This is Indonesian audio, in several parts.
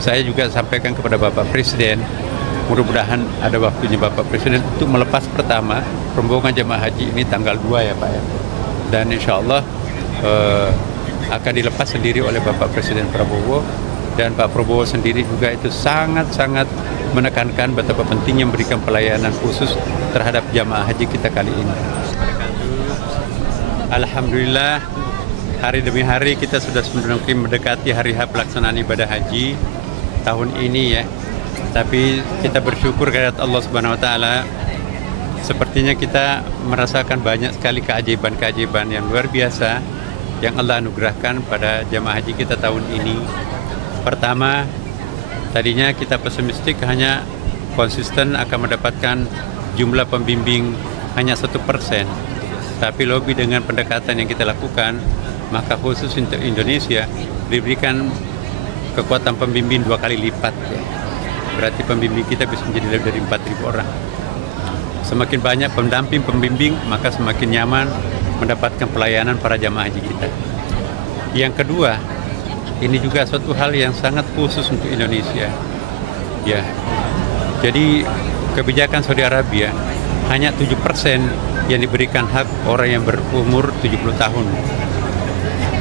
saya juga sampaikan kepada Bapak Presiden, mudah-mudahan ada waktunya Bapak Presiden untuk melepas pertama rombongan jemaah haji ini tanggal 2 ya Pak ya. Dan insya Allah akan dilepas sendiri oleh Bapak Presiden Prabowo, dan Pak Prabowo sendiri juga itu sangat-sangat menekankan betapa pentingnya memberikan pelayanan khusus terhadap jamaah haji kita kali ini. Alhamdulillah, hari demi hari kita sudah mendekati hari H pelaksanaan ibadah haji tahun ini ya. Tapi kita bersyukur kepada Allah Subhanahu wa taala, sepertinya kita merasakan banyak sekali keajaiban-keajaiban yang luar biasa yang Allah anugerahkan pada jamaah haji kita tahun ini. Pertama, tadinya kita pesimistik hanya konsisten akan mendapatkan jumlah pembimbing hanya 1%. Tapi lebih dengan pendekatan yang kita lakukan, maka khusus untuk Indonesia diberikan kekuatan pembimbing 2 kali lipat. Ya. Berarti pembimbing kita bisa menjadi lebih dari 4.000 orang. Semakin banyak pendamping pembimbing, maka semakin nyaman mendapatkan pelayanan para jamaah haji kita. Yang kedua, ini juga suatu hal yang sangat khusus untuk Indonesia. Ya. Jadi kebijakan Saudi Arabia hanya 7% yang diberikan hak orang yang berumur 70 tahun.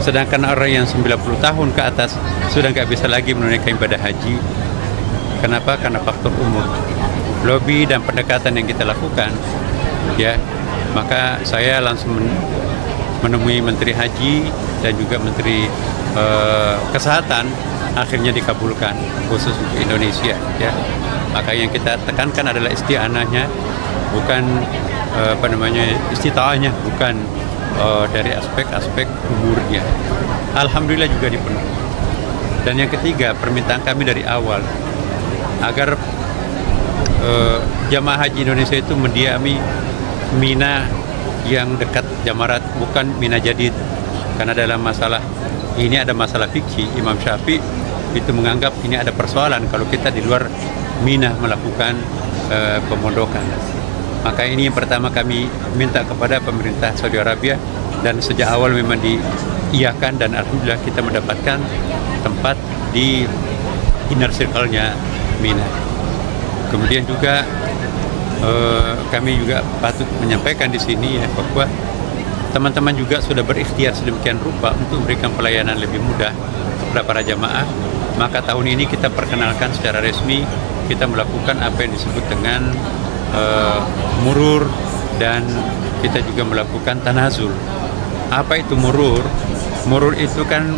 Sedangkan orang yang 90 tahun ke atas sudah nggak bisa lagi menunaikan ibadah haji. Kenapa? Karena faktor umur. Lobby dan pendekatan yang kita lakukan, ya, maka saya langsung menemui Menteri Haji dan juga Menteri Kesehatan, akhirnya dikabulkan khusus untuk Indonesia. Ya, maka yang kita tekankan adalah isti'anahnya, bukan istita'ahnya, bukan dari aspek-aspek umurnya. Alhamdulillah juga dipenuhi. Dan yang ketiga, permintaan kami dari awal agar jamaah haji Indonesia itu mendiami Mina yang dekat Jamarat, bukan Mina Jadid. Karena dalam masalah ini ada masalah fikih, Imam Syafi'i itu menganggap ini ada persoalan kalau kita di luar Mina melakukan pemondokan. Maka ini yang pertama kami minta kepada pemerintah Saudi Arabia, dan sejak awal memang diiyakan, dan alhamdulillah kita mendapatkan tempat di inner circle-nya Mina. Kemudian juga kami juga patut menyampaikan di sini ya, bahwa teman-teman juga sudah berikhtiar sedemikian rupa untuk memberikan pelayanan lebih mudah kepada para jamaah. Maka tahun ini kita perkenalkan secara resmi, kita melakukan apa yang disebut dengan murur, dan kita juga melakukan tanazul. Apa itu murur? Murur itu kan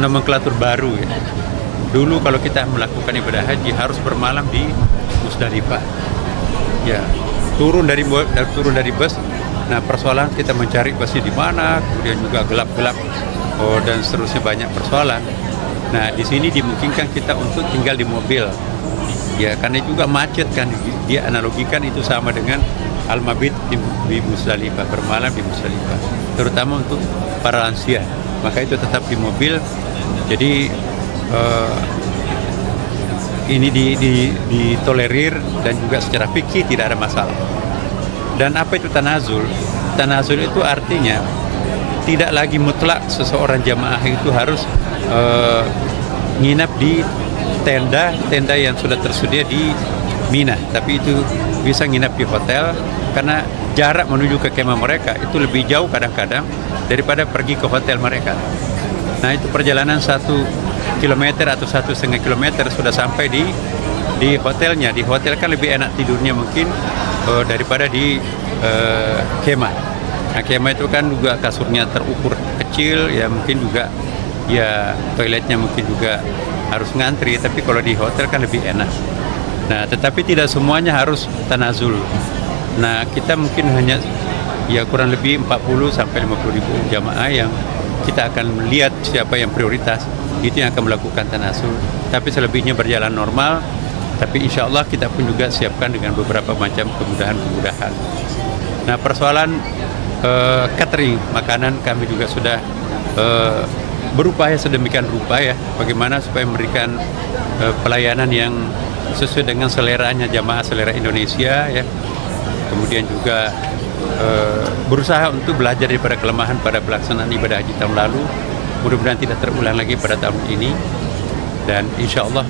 nomenklatur baru ya. Dulu kalau kita melakukan ibadah haji harus bermalam di Musdalifah. Ya, turun dari bus. Nah, persoalan kita mencari busnya di mana, kemudian juga gelap-gelap, dan seterusnya banyak persoalan. Nah, di sini dimungkinkan kita untuk tinggal di mobil. Ya, karena juga macet kan, dia analogikan itu sama dengan al-mabit di Musdalifah, bermalam di Musdalifah, terutama untuk para lansia. Maka itu tetap di mobil. Jadi ini ditolerir, dan juga secara fikih tidak ada masalah. Dan apa itu tanazul? Tanazul itu artinya tidak lagi mutlak seseorang jamaah itu harus nginap di tenda yang sudah tersedia di Mina, tapi itu bisa nginap di hotel, karena jarak menuju ke kemah mereka itu lebih jauh kadang-kadang daripada pergi ke hotel mereka. Nah, itu perjalanan 1 kilometer atau 1,5 kilometer sudah sampai di hotelnya. Di hotel kan lebih enak tidurnya mungkin daripada di kemah. Nah, kemah itu kan juga kasurnya terukur kecil, ya mungkin juga ya toiletnya mungkin juga harus ngantri, tapi kalau di hotel kan lebih enak. Nah, tetapi tidak semuanya harus tanazul. Nah, kita mungkin hanya ya kurang lebih 40 sampai 50 ribu jamaah yang kita akan melihat siapa yang prioritas, itu yang akan melakukan tanazul. Tapi selebihnya berjalan normal, tapi insya Allah kita pun juga siapkan dengan beberapa macam kemudahan-kemudahan. Nah, persoalan catering makanan kami juga sudah berupaya sedemikian rupa ya, bagaimana supaya memberikan pelayanan yang sesuai dengan seleranya jamaah, selera Indonesia ya. Kemudian juga berusaha untuk belajar daripada kelemahan pada pelaksanaan ibadah haji tahun lalu, mudah-mudahan tidak terulang lagi pada tahun ini. Dan insya Allah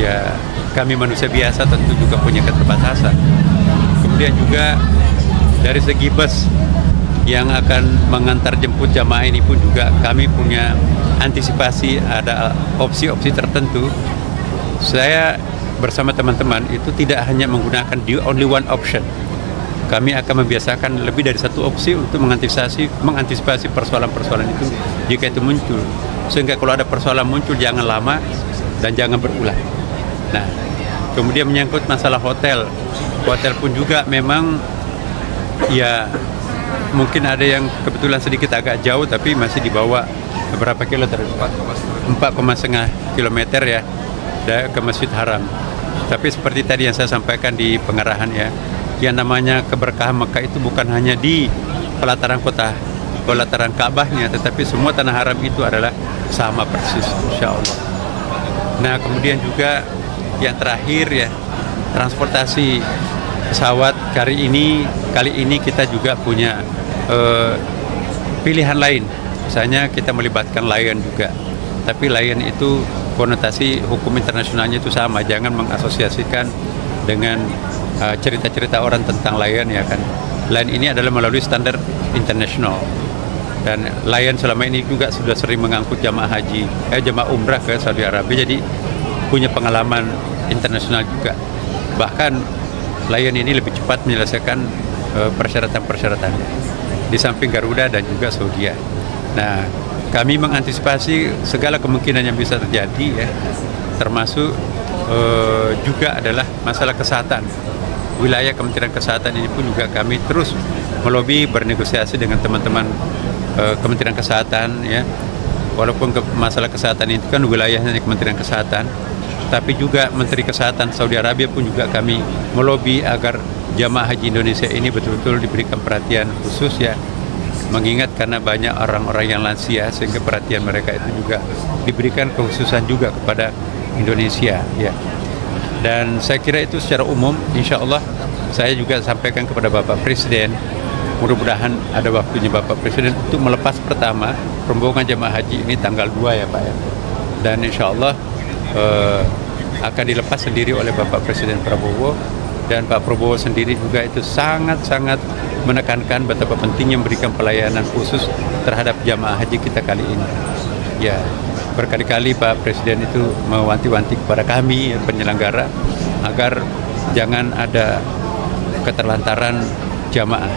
ya kami manusia biasa tentu juga punya keterbatasan. Kemudian juga dari segi bus yang akan mengantar jemput jamaah ini pun juga kami punya antisipasi, ada opsi-opsi tertentu. Saya bersama teman-teman itu tidak hanya menggunakan the only one option. Kami akan membiasakan lebih dari satu opsi untuk mengantisipasi persoalan-persoalan itu jika itu muncul. Sehingga kalau ada persoalan muncul jangan lama dan jangan berulang. Nah, kemudian menyangkut masalah hotel. Hotel pun juga memang ya mungkin ada yang kebetulan sedikit agak jauh tapi masih di bawah beberapa kilometer, 4,5 kilometer ya ke Masjid Haram. Tapi seperti tadi yang saya sampaikan di pengarahan ya, yang namanya keberkahan Mekah itu bukan hanya di pelataran kota, pelataran Ka'bahnya, tetapi semua tanah haram itu adalah sama persis, insya Allah. Nah, kemudian juga yang terakhir ya, transportasi pesawat kali ini kita juga punya pilihan lain. Misalnya kita melibatkan Lion juga, tapi Lion itu konotasi hukum internasionalnya itu sama, jangan mengasosiasikan dengan cerita-cerita orang tentang Lion ya kan. Lion ini adalah melalui standar internasional, dan Lion selama ini juga sudah sering mengangkut jamaah umrah ke Saudi Arabia, jadi punya pengalaman internasional juga. Bahkan Lion ini lebih cepat menyelesaikan persyaratan-persyaratannya di samping Garuda dan juga Saudi. Nah, kami mengantisipasi segala kemungkinan yang bisa terjadi ya, termasuk juga adalah masalah kesehatan. Wilayah Kementerian Kesehatan ini pun juga kami terus melobi, bernegosiasi dengan teman-teman Kementerian Kesehatan ya. Walaupun masalah kesehatan itu kan wilayahnya Kementerian Kesehatan, tapi juga Menteri Kesehatan Saudi Arabia pun juga kami melobi agar jamaah haji Indonesia ini betul-betul diberikan perhatian khusus ya. Mengingat karena banyak orang-orang yang lansia, sehingga perhatian mereka itu juga diberikan kekhususan juga kepada Indonesia ya. Dan saya kira itu secara umum, insya Allah saya juga sampaikan kepada Bapak Presiden, mudah-mudahan ada waktunya Bapak Presiden untuk melepas pertama rombongan jamaah haji ini tanggal 2 ya Pak ya. Dan insya Allah akan dilepas sendiri oleh Bapak Presiden Prabowo, dan Pak Prabowo sendiri juga itu sangat-sangat menekankan betapa pentingnya memberikan pelayanan khusus terhadap jamaah haji kita kali ini. Ya, berkali-kali Pak Presiden itu mewanti-wanti kepada kami penyelenggara agar jangan ada keterlantaran jamaah.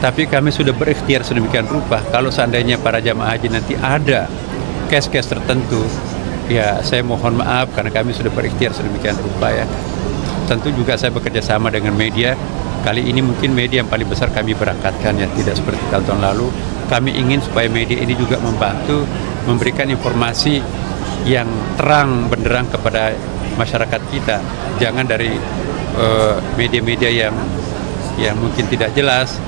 Tapi kami sudah berikhtiar sedemikian rupa, kalau seandainya para jamaah haji nanti ada case-case tertentu, ya saya mohon maaf karena kami sudah berikhtiar sedemikian rupa ya. Tentu juga saya bekerja sama dengan media. Kali ini mungkin media yang paling besar kami berangkatkan ya, tidak seperti tahun lalu. Kami ingin supaya media ini juga membantu memberikan informasi yang terang benderang kepada masyarakat kita. Jangan dari media-media yang mungkin tidak jelas,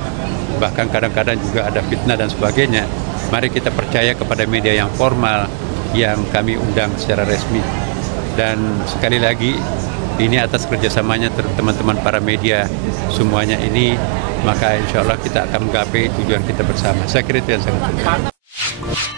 bahkan kadang-kadang juga ada fitnah dan sebagainya. Mari kita percaya kepada media yang formal yang kami undang secara resmi. Dan sekali lagi, ini atas kerjasamanya teman-teman para media semuanya ini, maka insya Allah kita akan menggapai tujuan kita bersama. Saya kira itu yang sangat penting.